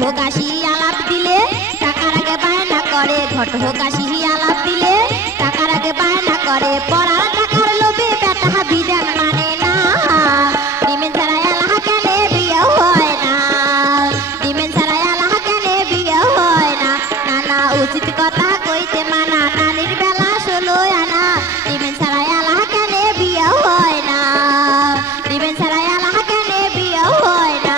হোক আসি আলাপ দিলে টাকার আগে বায়না করে, ঘট হোক আসি আলাপ দিলে টাকার আগে বায়না করে। পড়ার টাকার লোভে বেটা বিধান মানে না, ডিমেন ছাড়া এলাহা কেনে বিয়ে হয় না, ডিমেন ছাড়া এলাহা কেনে বিয়ে হয় না। নানা উচিত কথা কইতে মানা, নানির বেলা 16 আনা, ডিমেন ছাড়া এলাহা কেনে বিয়ে হয় না, ডিমেন ছাড়া এলাহা কেনে বিয়ে হয় না।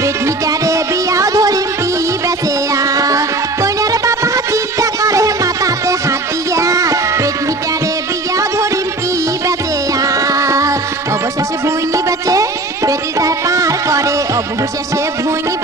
বেটিটারে বিয়া ধরিম কি বেচেয়া, কইনার বাবা চিন্তা করে মাথাতে হাত দিয়া, বেটিটারে বিয়া ধরিম কি বেচেয়া। অবশেষে ভুইনি বেচে বেটিটার পার করে, অবশেষে ভুইনি